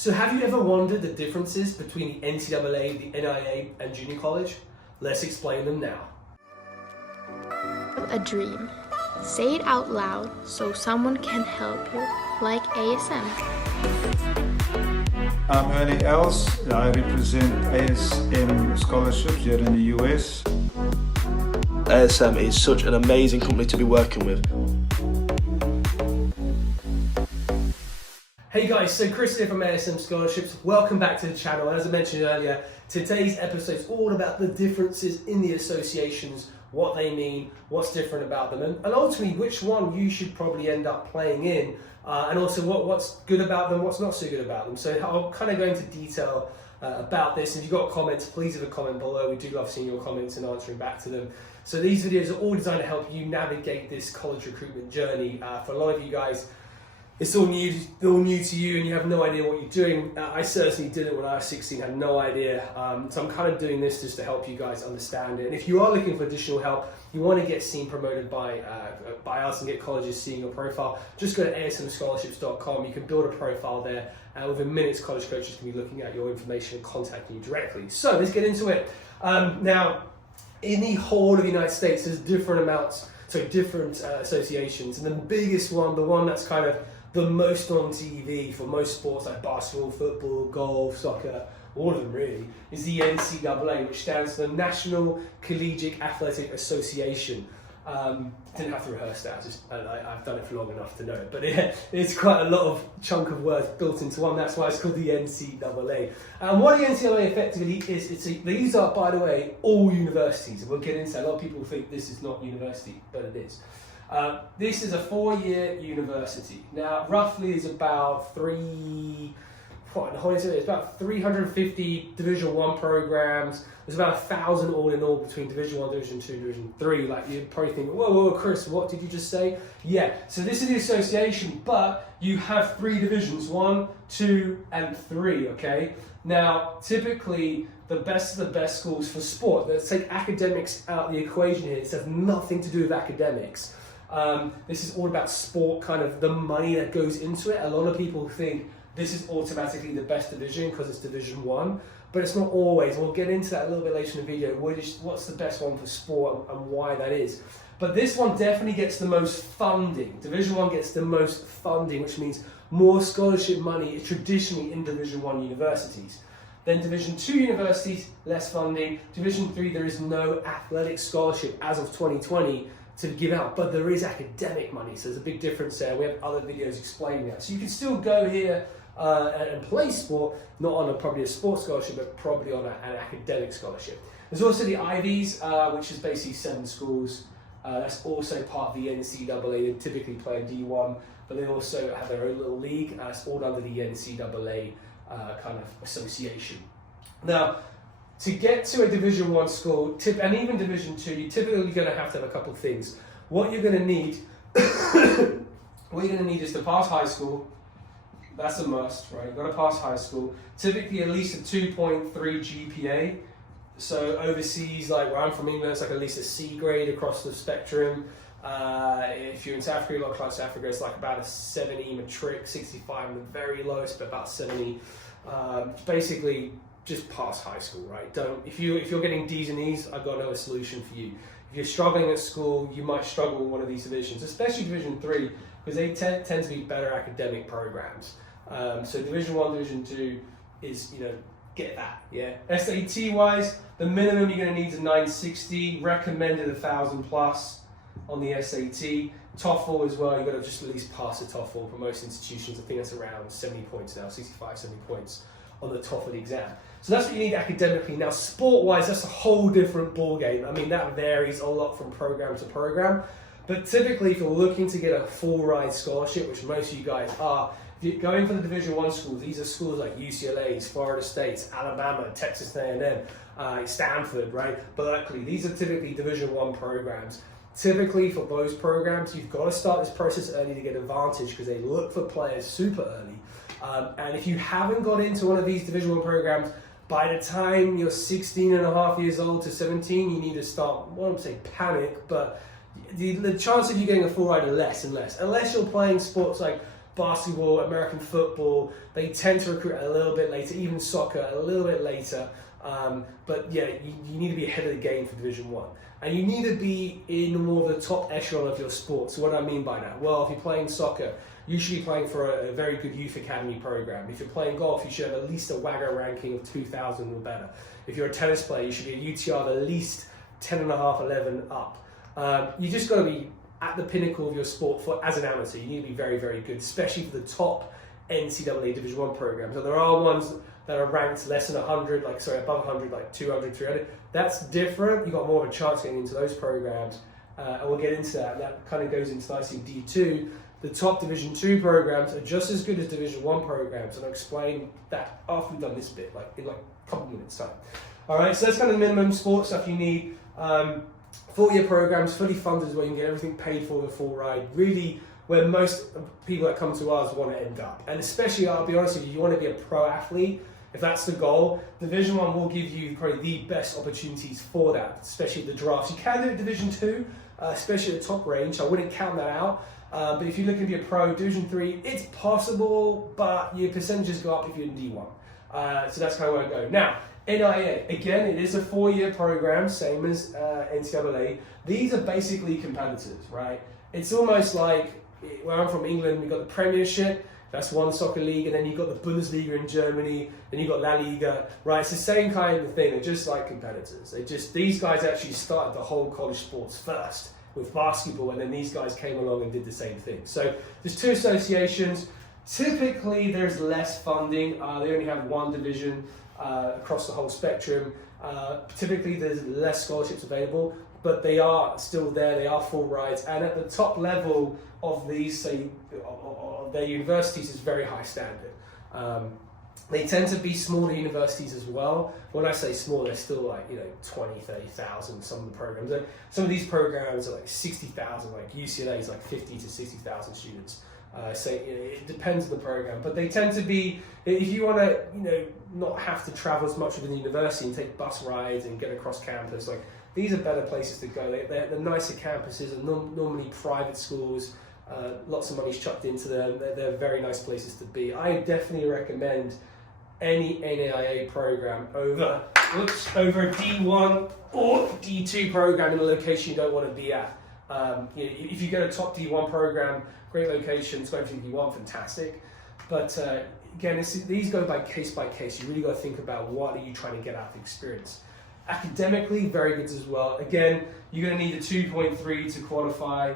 So have you ever wondered the differences between the NCAA, the NAIA and junior college? Let's explain them now. A dream. Say it out loud so someone can help you, like ASM. I'm Ernie Els. I represent ASM scholarships here in the US. ASM is such an amazing company to be working with. Hey guys, so Chris here from ASM Scholarships. Welcome back to the channel. As I mentioned earlier, today's episode is all about the differences in the associations, what they mean, what's different about them, and ultimately which one you should probably end up playing in, and also what's good about them, what's not so good about them. So I'll kind of go into detail about this. If you've got comments, please leave a comment below. We do love seeing your comments and answering back to them. So these videos are all designed to help you navigate this college recruitment journey. For a lot of you guys, it's all new to you and you have no idea what you're doing. I certainly didn't when I was 16, had no idea. So I'm kind of doing this just to help you guys understand it. And if you are looking for additional help, you want to get seen promoted by us and get colleges seeing your profile, just go to asmscholarships.com. You can build a profile there, and within minutes, college coaches can be looking at your information and contacting you directly. So let's get into it. Now, in the whole of the United States, there's different associations, and the biggest one, the one that's kind of the most on TV for most sports like basketball, football, golf, soccer, all of them really, is the NCAA, which stands for the National Collegiate Athletic Association. Didn't have to rehearse that, I've done it for long enough to know it, but it's quite a lot of chunk of words built into one. That's why it's called the NCAA. And what the NCAA effectively is, these are, by the way, all universities, and we'll get into that. A lot of people think this is not university, but it is. This is a 4-year university. Now, roughly is about 350 Division 1 programs. There's about 1,000 all in all between Division 1, Division 2, Division 3. Like, you'd probably think, whoa, Chris, what did you just say? Yeah, so this is the association, but you have 3 divisions, 1, 2, and 3, okay? Now, typically, the best of the best schools for sport, let's take academics out of the equation here. It has nothing to do with academics. This is all about sport, kind of the money that goes into it. A lot of people think this is automatically the best division because it's Division 1, but it's not always. We'll get into that a little bit later in the video, what's the best one for sport and why that is. But this one definitely gets the most funding. Division 1 gets the most funding, which means more scholarship money is traditionally in Division 1 universities. Then Division 2 universities, less funding. Division 3, there is no athletic scholarship as of 2020 to give out, but there is academic money, so there's a big difference there. We have other videos explaining that. So you can still go here and play sport, not on probably a sports scholarship, but probably on an academic scholarship. There's also the Ivies, which is basically 7 schools. That's also part of the NCAA. They typically play D1, but they also have their own little league. It's all under the NCAA kind of association. Now, to get to a Division 1 school, and even Division 2, you're typically going to have a couple of things. What you're going to need, is to pass high school. That's a must, right? You've got to pass high school. Typically at least a 2.3 GPA. So overseas, like where I'm from, England, it's like at least a C grade across the spectrum. If you're in South Africa, a lot close to Africa, it's like about a 70 matric, 65 the very lowest, but about 70. Basically, just pass high school, right? If you're getting D's and E's, I've got another solution for you. If you're struggling at school, you might struggle with one of these divisions, especially Division 3, because they tend to be better academic programs. So Division 1, Division 2 is, get that, yeah? SAT wise, the minimum you're going to need is a 960, recommended 1,000 plus on the SAT. TOEFL as well, you've got to just at least pass a TOEFL for most institutions. I think that's around 70 points now, 65, 70 points on the TOEFL exam. So that's what you need academically. Now, sport-wise, that's a whole different ballgame. I mean, that varies a lot from program to program. But typically, if you're looking to get a full-ride scholarship, which most of you guys are, if you're going for the Division 1 schools, these are schools like UCLA's, Florida State's, Alabama, Texas A&M, Stanford, right? Berkeley. These are typically Division 1 programs. Typically, for those programs, you've got to start this process early to get advantage because they look for players super early. And if you haven't got into one of these Division 1 programs, by the time you're 16 and a half years old to 17, you need to start, I won't say panic, but the chance of you getting a full ride are less and less. Unless you're playing sports like basketball, American football, they tend to recruit a little bit later, even soccer a little bit later. But yeah, you need to be ahead of the game for Division 1. And you need to be in more of the top echelon of your sport. So what do I mean by that? Well, if you're playing soccer, you should be playing for a very good youth academy program. If you're playing golf, you should have at least a WAGA ranking of 2,000 or better. If you're a tennis player, you should be a UTR of at least 10.5, 11 up. You just got to be at the pinnacle of your sport as an amateur. You need to be very, very good, especially for the top NCAA Division 1 programs. So there are ones that are ranked less than 100, above 100, like 200, 300. That's different. You've got more of a chance getting into those programs, and we'll get into that. And that kind of goes into nicely D2. The top Division 2 programs are just as good as Division 1 programs, and I'll explain that after we've done this bit, in a couple of minutes time. All right, so that's kind of the minimum sports stuff you need. 4-year programs, fully funded, where you can get everything paid for the full ride. Really, where most people that come to us want to end up. And especially, I'll be honest with you, you want to be a pro athlete. If that's the goal, Division 1 will give you probably the best opportunities for that, especially the drafts. You can do it Division 2, especially at the top range. I wouldn't count that out. But if you're looking to be a pro, Division 3, it's possible, but your percentages go up if you're in D1. So that's kind of where I go. Now, NAIA, again, it is a 4-year program, same as NCAA. These are basically competitors, right? It's almost like, where I'm from, England, we've got the Premiership, that's one soccer league, and then you've got the Bundesliga in Germany, then you've got La Liga, right? It's the same kind of thing, they're just like competitors. These guys actually started the whole college sports first with basketball, and then these guys came along and did the same thing. So there's 2 associations. Typically, there's less funding. They only have 1 division across the whole spectrum. Typically, there's less scholarships available, but they are still there. They are full rides, and at the top level of these, of their universities, is very high standard. They tend to be smaller universities as well. When I say small, they're still like 20, 30,000. Some of the programs. Some of these programs are like 60,000. Like UCLA is like 50 to 60,000 students. So it depends on the program, but they tend to be, if you want to not have to travel as much within the university and take bus rides and get across campus, like these are better places to go. They're nicer campuses, and normally private schools. Lots of money's chucked into them. They're very nice places to be. I definitely recommend any NAIA program over a D1 or D2 program in a location you don't want to be at. If you get a top D1 program, great location, it's got everything you want, fantastic. But again, these go by case. You really got to think about what are you trying to get out of the experience. Academically, very good as well. Again, you're going to need a 2.3 to qualify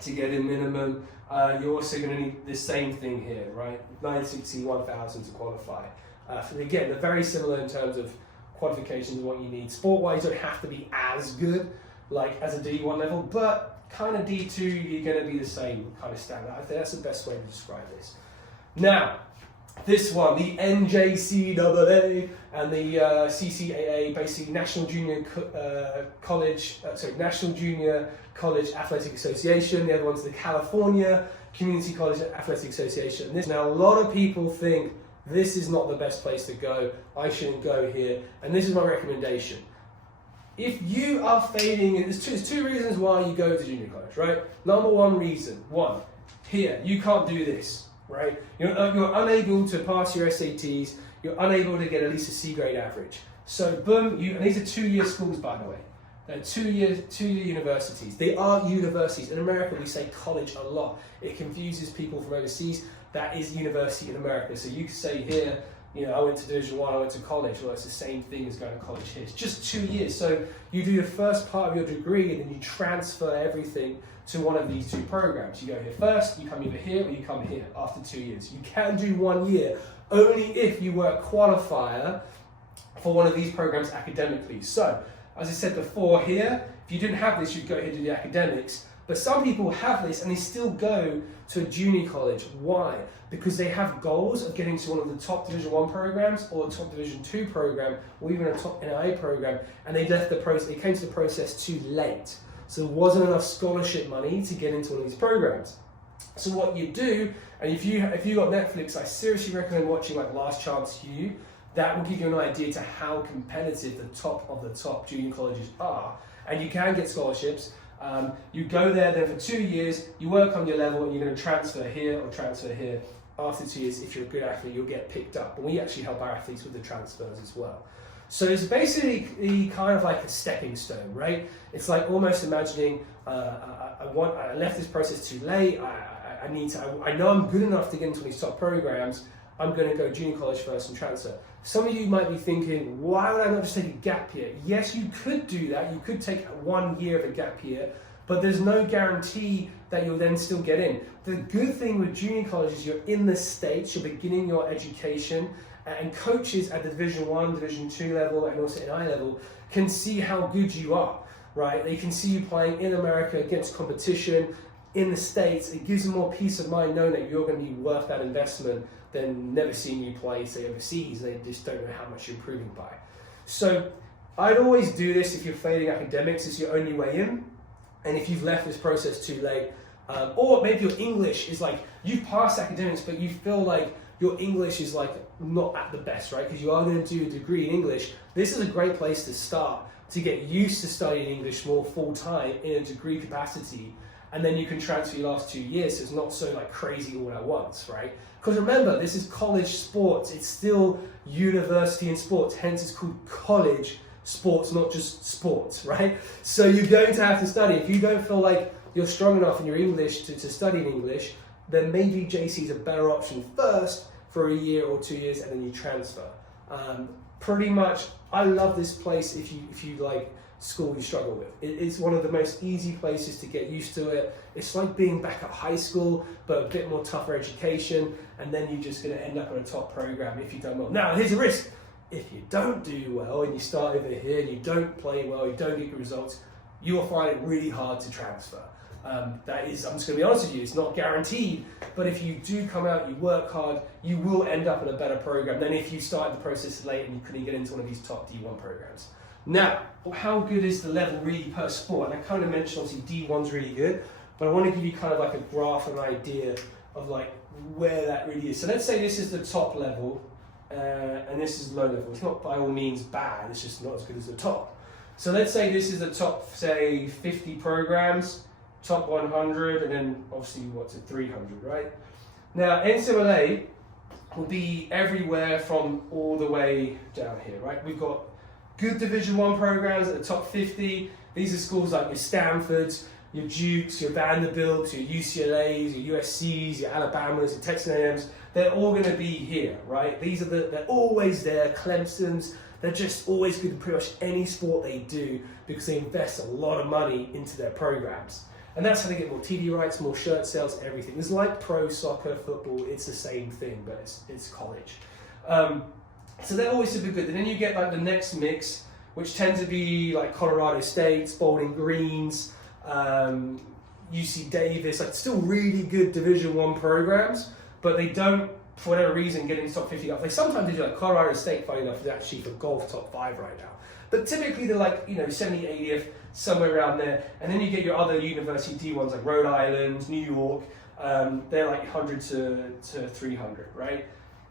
to get in minimum. You're also going to need the same thing here, right? 960, 1,000 to qualify. Again, they're very similar in terms of qualifications and what you need. Sport-wise, you don't have to be as good like as a D1 level, but kind of D2, you're going to be the same kind of standard. I think that's the best way to describe this. Now, this one, the NJCAA and the CCAA, basically National Junior College Athletic Association. The other one's the California Community College Athletic Association. Now, a lot of people think this is not the best place to go. I shouldn't go here, and this is my recommendation. If you are failing, there's 2 reasons why you go to junior college, right? Number 1 reason, here, you can't do this, right? You're unable to pass your SATs, you're unable to get at least a C grade average. So boom, and these are 2-year schools, by the way. They're 2-year universities. They are universities. In America, we say college a lot. It confuses people from overseas. That is university in America. So you can say here, I went to Division 1, I went to college. Well, it's the same thing as going to college here. It's just 2 years. So you do the first part of your degree, and then you transfer everything to one of these 2 programs. You go here first, you come either here, or you come here after 2 years. You can do 1 year only if you were a qualifier for one of these programs academically. So, as I said before here, if you didn't have this, you'd go here to the academics. But some people have this and they still go to a junior college. Why? Because they have goals of getting to one of the top Division 1 programs or a top Division 2 program or even a top NAIA program, and they came to the process too late. So there wasn't enough scholarship money to get into one of these programs. So what you do, and if you got Netflix, I seriously recommend watching like Last Chance U. That will give you an idea to how competitive the top of the top junior colleges are. And you can get scholarships. You go there then for 2 years, you work on your level, and you're going to transfer here or transfer here. After 2 years, if you're a good athlete, you'll get picked up. And we actually help our athletes with the transfers as well. So it's basically kind of like a stepping stone, right? It's like almost imagining I left this process too late. I know I'm good enough to get into these top programs. I'm going to go junior college first and transfer. Some of you might be thinking, why would I not just take a gap year? Yes, you could do that. You could take 1 year of a gap year, but there's no guarantee that you'll then still get in. The good thing with junior college is you're in the States, you're beginning your education, and coaches at the Division 1, Division 2 level, and also NAIA level can see how good you are, right? They can see you playing in America against competition in the States. It gives them more peace of mind knowing that you're going to be worth that investment than never seeing you play, say, overseas. They just don't know how much you're improving by. So I'd always do this if you're failing academics. It's your only way in. And if you've left this process too late, or maybe your English is like, you've passed academics, but you feel like your English is like not at the best, right? Because you are going to do a degree in English. This is a great place to start to get used to studying English more full time in a degree capacity. And then you can transfer your last 2 years, so it's not so like crazy all at once, right? Because remember, this is college sports. It's still university in sports, hence it's called college sports, not just sports, right? So you're going to have to study. If you don't feel like you're strong enough in your English to study in English, then maybe JC is a better option first for a year or 2 years, and then you transfer. Pretty much, I love this place if you like school you struggle with. It's one of the most easy places to get used to it. It's like being back at high school, but a bit more tougher education, and then you're just going to end up in a top program if you've done well. Now, here's a risk. If you don't do well and you start over here and you don't play well, you don't get good results, you will find it really hard to transfer. I'm just going to be honest with you, it's not guaranteed, but if you do come out, you work hard, you will end up in a better program than if you started the process late and you couldn't get into one of these top D1 programs. Now, how good is the level really per sport? And I kind of mentioned obviously D1's really good, but I want to give you kind of like a graph, an idea of like where that really is. So let's say this is the top level, and this is low level. It's not by all means bad, it's just not as good as the top. So let's say this is the top, say, 50 programs, top 100, and then obviously what's it, 300, right? Now, NCAA will be everywhere from all the way down here, right? We've got good Division 1 programs at the top 50. These are schools like your Stanfords, your Dukes, your Vanderbilts, your UCLAs, your USCs, your Alabamas, your Texas A&Ms. They're all going to be here, right? They're always there. Clemson's, they're just always good in pretty much any sport they do because they invest a lot of money into their programs. And that's how they get more TV rights, more shirt sales, everything. It's like pro soccer, football, it's the same thing, but it's college. So they're always super good. And then you get like the next mix, which tend to be like Colorado State, Bowling Greens, UC Davis, like still really good Division 1 programs, but they don't, for whatever reason, get into top 50. Like sometimes they do, like Colorado State, funny enough, is actually for golf top 5 right now. But typically they're like, 70th, 80th, somewhere around there. And then you get your other university D1s like Rhode Island, New York. They're like 100 to 300, right?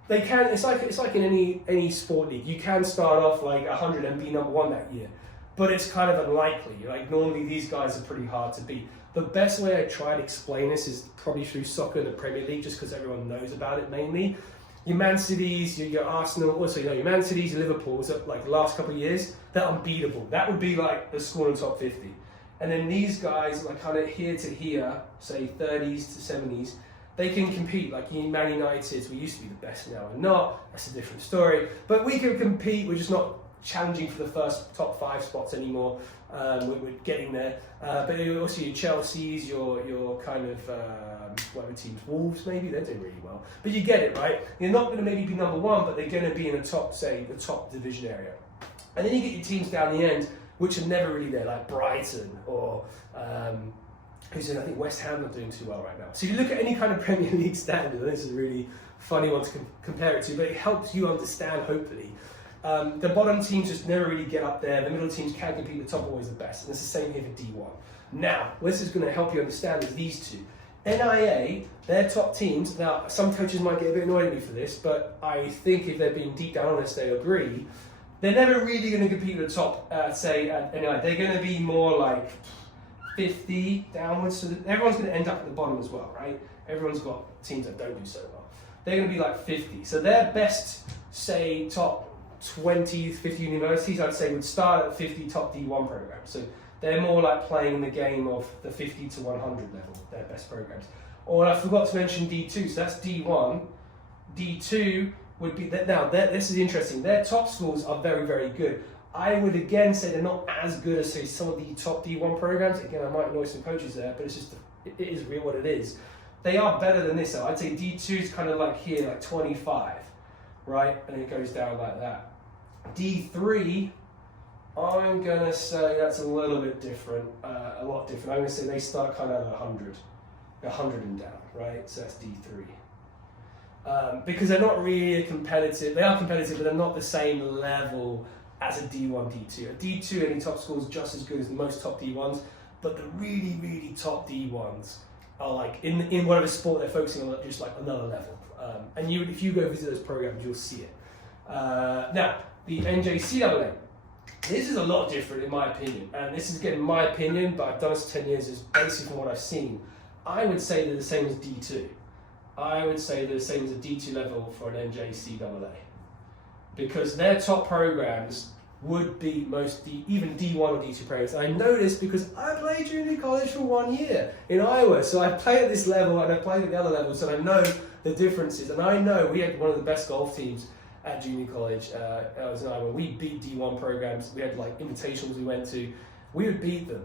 They can. It's like in any sport league. You can start off like 100 and be number 1 that year, but it's kind of unlikely. Like normally these guys are pretty hard to beat. The best way I try to explain this is probably through soccer and the Premier League, just because everyone knows about it mainly. Your Man Cities, your Arsenal, also your Man Cities, your Liverpools, like the last couple of years, they're unbeatable. That would be like the score in the top 50. And then these guys, like kind of here to here, say 30s to 70s, they can compete. Like Man United, we used to be the best, now we're not. That's a different story. But we can compete. We're just not challenging for the first top 5 spots anymore. We're getting there. But also your Chelsea's, your kind of whatever teams, Wolves maybe, they're doing really well. But you get it, right? You're not going to maybe be number 1, but they're going to be in the top, say, the top division area. And then you get your teams down the end, which are never really there, like Brighton or who's in, I think West Ham not doing too well right now. So if you look at any kind of Premier League standard, this is a really funny one to compare it to, but it helps you understand, hopefully. The bottom teams just never really get up there. The middle teams can compete, the top are always the best. And it's the same here for D1. Now, what this is going to help you understand is these two. NAIA, their top teams, now some coaches might get a bit annoyed at me for this, but I think if they're being deep down honest, they agree. They're never really going to compete with the top, say, at NAIA. They're going to be more like 50 downwards. So everyone's going to end up at the bottom as well, right? Everyone's got teams that don't do so well. They're going to be like 50. So their best, say, top 20, 50 universities, I'd say, would start at 50 top D1 programs. So they're more like playing the game of the 50 to 100 level, their best programs. Or I forgot to mention D2, so that's D1. D2 would be, this is interesting, their top schools are very, very good. I would again say they're not as good as, say, some of the top D1 programs. Again, I might annoy some coaches there, but it's just, it is real what it is. They are better than this, though. I'd say D2 is kind of like here, like 25, right? And it goes down like that. D3, I'm going to say that's a little bit different, a lot different. I'm going to say they start kind of at 100 and down, right? So that's D3. Because they're not really competitive. They are competitive, but they're not the same level as a D1, D2. A D2, any top school is just as good as the most top D1s, but the really, really top D1s are like, in whatever sport they're focusing on, just like another level. And if you go visit those programs, you'll see it. Now, the NJCAA. This is a lot different in my opinion, and this is again my opinion, but I've done this for 10 years, is basically from what I've seen. I would say they're the same as D2. I would say they're the same as a D2 level for an NJCAA. Because their top programs would beat most, even D1 or D2 programs. And I know this because I played junior college for 1 year in Iowa. So I played at this level and I played at the other level, so I know the differences. And I know we had one of the best golf teams at junior college. I was in Iowa. We beat D1 programs. We had like invitationals we went to. We would beat them.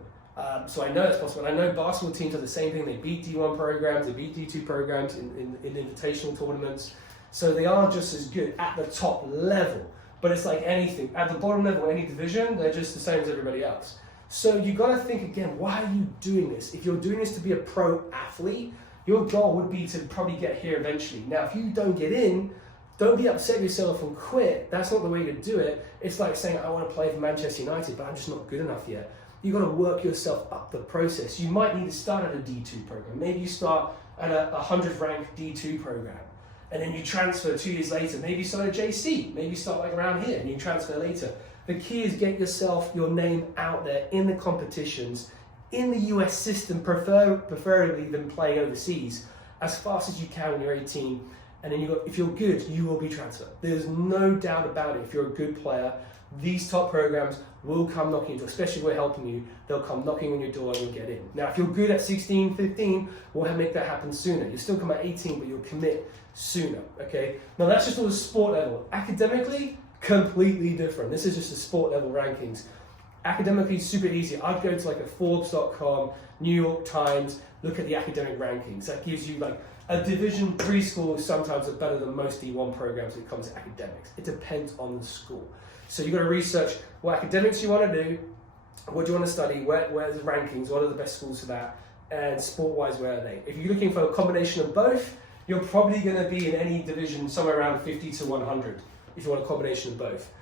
So I know it's possible. And I know basketball teams are the same thing. They beat D1 programs, they beat D2 programs in invitational tournaments. So they are just as good at the top level. But it's like anything. At the bottom level, any division, they're just the same as everybody else. So you got to think again, why are you doing this? If you're doing this to be a pro athlete, your goal would be to probably get here eventually. Now, if you don't get in, don't be upset with yourself and quit. That's not the way to do it. It's like saying, I want to play for Manchester United, but I'm just not good enough yet. You've got to work yourself up the process. You might need to start at a D2 program. Maybe you start at a 100th ranked D2 program, and then you transfer 2 years later. Maybe you start at JC. Maybe you start like around here and you transfer later. The key is get your name out there in the competitions, in the US system, preferably than playing overseas, as fast as you can when you're 18. And then if you're good, you will be transferred. There's no doubt about it. If you're a good player, these top programs will come knocking on your door, especially if we're helping you. They'll come knocking on your door and you'll get in. Now, if you're good at 16, 15, we'll make that happen sooner. You'll still come at 18, but you'll commit sooner, okay? Now, that's just on the sport level. Academically, completely different. This is just the sport level rankings. Academically, super easy. I'd go to like a Forbes.com, New York Times, look at the academic rankings. That gives you like a Division 3 school sometimes are better than most D1 programs when it comes to academics. It depends on the school. So you've got to research what academics you want to do, what do you want to study, where's the rankings, what are the best schools for that, and sport-wise, where are they? If you're looking for a combination of both, you're probably going to be in any division somewhere around 50 to 100 if you want a combination of both.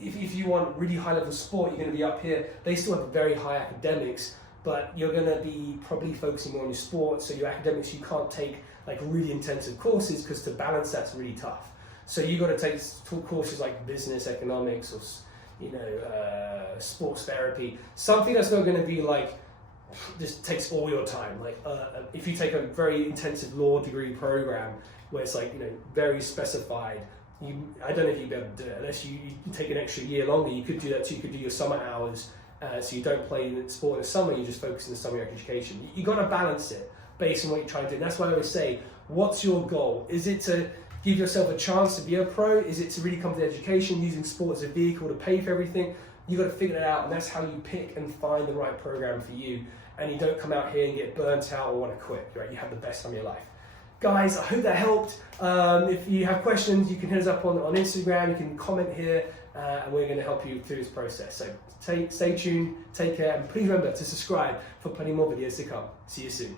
If you want really high-level sport, you're going to be up here. They still have very high academics, but you're going to be probably focusing more on your sport, so your academics, you can't take like really intensive courses because to balance that's really tough. So you've got to take courses like business, economics, or sports therapy, something that's not going to be like just takes all your time. Like if you take a very intensive law degree program where it's like very specified, I don't know if you'd be able to do it unless you take an extra year longer. You could do that too. You could do your summer hours, so you don't play sport in the summer. You just focus on the summer education. You got to balance it based on what you're trying to do. And that's why I always say, what's your goal? Is it to give yourself a chance to be a pro? Is it to really come to education, using sport as a vehicle to pay for everything? You got to figure that out, and that's how you pick and find the right program for you. And you don't come out here and get burnt out or want to quit. Right? You have the best time of your life. Guys, I hope that helped. If you have questions, you can hit us up on Instagram. You can comment here, and we're going to help you through this process. So stay tuned, take care, and please remember to subscribe for plenty more videos to come. See you soon.